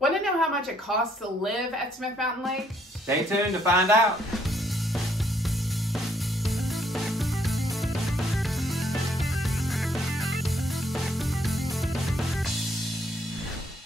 Want to know how much it costs to live at Smith Mountain Lake? Stay tuned to find out.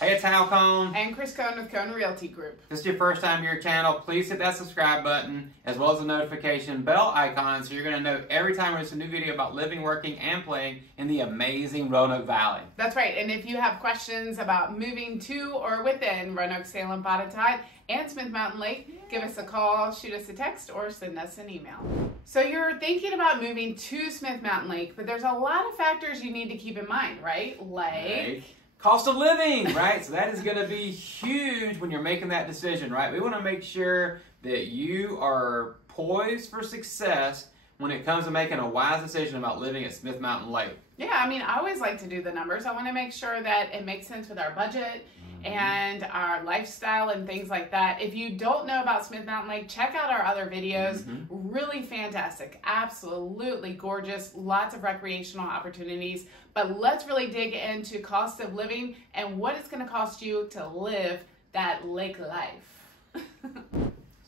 Hey, it's Hal Cohn. And Chris Cohn with Cohn Realty Group. If this is your first time to your channel, please hit that subscribe button as well as the notification bell icon so you're going to know every time there's a new video about living, working, and playing in the amazing Roanoke Valley. That's right. And if you have questions about moving to or within Roanoke, Salem, Botetourt, and Smith Mountain Lake, give us a call, shoot us a text, or send us an email. So you're thinking about moving to Smith Mountain Lake, but there's a lot of factors you need to keep in mind, right? Like cost of living, right? So that is going to be huge when you're making that decision, right? We want to make sure that you are poised for success when it comes to making a wise decision about living at Smith Mountain Lake. Yeah, I mean, I always like to do the numbers. I want to make sure that it makes sense with our budget and our lifestyle and things like that. If you don't know about Smith Mountain Lake, check out our other videos. Really fantastic, absolutely gorgeous, lots of recreational opportunities. But let's really dig into cost of living and what it's going to cost you to live that lake life.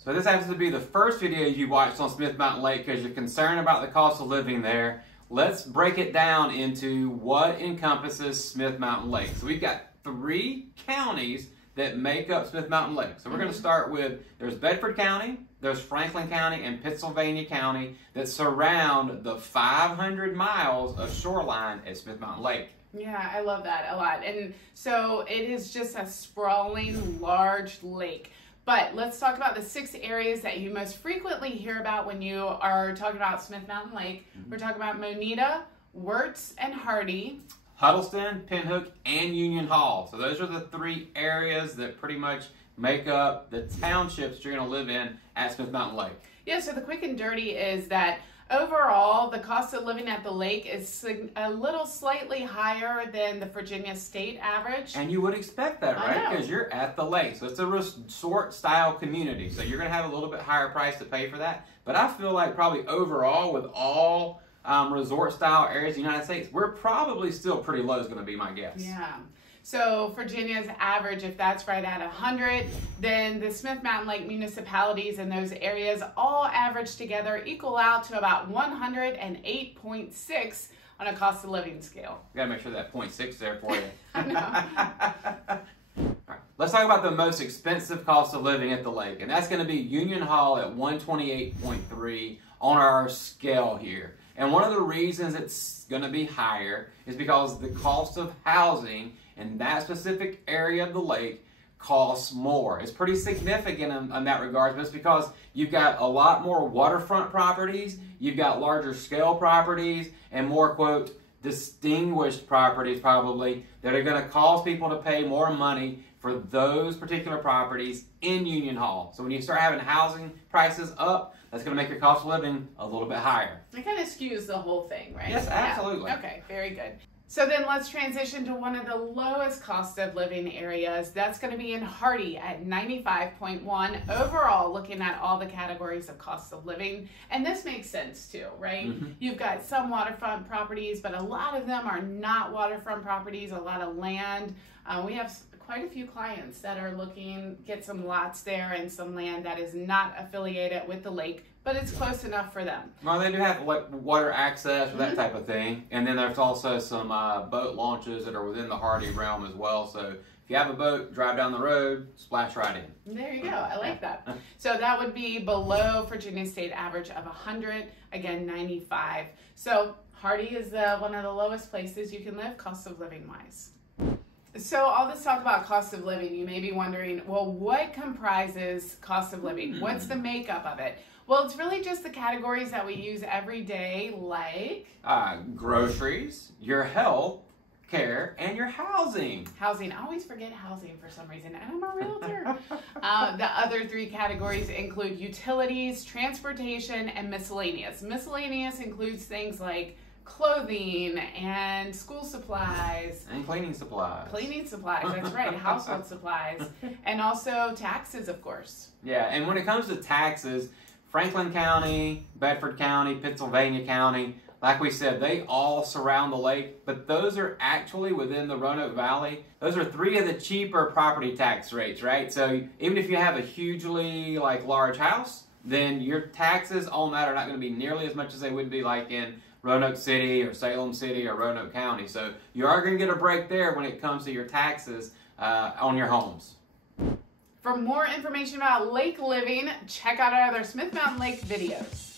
So this happens to be the first video you watched on Smith Mountain Lake because you're concerned about the cost of living there. Let's break it down into what encompasses Smith Mountain Lake. So we've got 3 counties that make up Smith Mountain Lake. So we're going to start with, there's Bedford County, there's Franklin County, and Pittsylvania County that surround the 500 miles of shoreline at Smith Mountain Lake. Yeah, I love that a lot. And so it is just a sprawling, large lake. But let's talk about the 6 areas that you most frequently hear about when you are talking about Smith Mountain Lake. We're talking about Moneta, Wirtz, and Hardy. Huddleston, Pinhook, and Union Hall. So those are the 3 areas that pretty much make up the townships you're going to live in at Smith Mountain Lake. Yeah, so the quick and dirty is that overall, the cost of living at the lake is a little slightly higher than the Virginia state average. And you would expect that, right? Because you're at the lake. So it's a resort-style community. So you're going to have a little bit higher price to pay for that. But I feel like probably overall with all resort-style areas in the United States, we're probably still pretty low is going to be my guess. Yeah. So Virginia's average, if that's right at 100, then the Smith Mountain Lake municipalities in those areas all average together equal out to about 108.6 on a cost of living scale. You got to make sure that 0.6 there for you. I know. All right, let's talk about the most expensive cost of living at the lake, and that's going to be Union Hall at 128.3 on our scale here. And one of the reasons it's going to be higher is because the cost of housing in that specific area of the lake costs more. It's pretty significant in that regard, but it's because you've got a lot more waterfront properties, you've got larger scale properties, and more, quote, distinguished properties probably that are going to cause people to pay more money for those particular properties in Union Hall. So when you start having housing prices up, that's going to make your cost of living a little bit higher. It kind of skews the whole thing, right? Yes, absolutely. Yeah. Okay, very good. So then let's transition to one of the lowest cost of living areas. That's going to be in Hardy at 95.1 overall, looking at all the categories of cost of living. And this makes sense too, right? You've got some waterfront properties, but a lot of them are not waterfront properties, a lot of land. We have quite a few clients that are looking, get some lots there and some land that is not affiliated with the lake, but it's close enough for them. Well, they do have water access or that type of thing. And then there's also some boat launches that are within the Hardy realm as well. So if you have a boat, drive down the road, splash right in. There you go. I like that. So that would be below Virginia state average of 100, again 95. So Hardy is one of the lowest places you can live cost of living wise. So all this talk about cost of living, you may be wondering, well, what comprises cost of living? What's the makeup of it? Well, it's really just the categories that we use every day, like groceries, your health care, and your housing. Housing. I always forget housing for some reason, and I'm a realtor. The other 3 categories include utilities, transportation, and miscellaneous. Miscellaneous includes things like clothing and school supplies. And cleaning supplies. Cleaning supplies, that's right. Household supplies. And also taxes, of course. Yeah, and when it comes to taxes, Franklin County, Bedford County, Pittsylvania County, Like we said, they all surround the lake, but those are actually within the Roanoke Valley. Those are 3 of the cheaper property tax rates, right? So even if you have a hugely large house, then your taxes on that are not going to be nearly as much as they would be like in Roanoke City or Salem City or Roanoke County. So you are going to get a break there when it comes to your taxes on your homes. For more information about lake living, check out our other Smith Mountain Lake videos.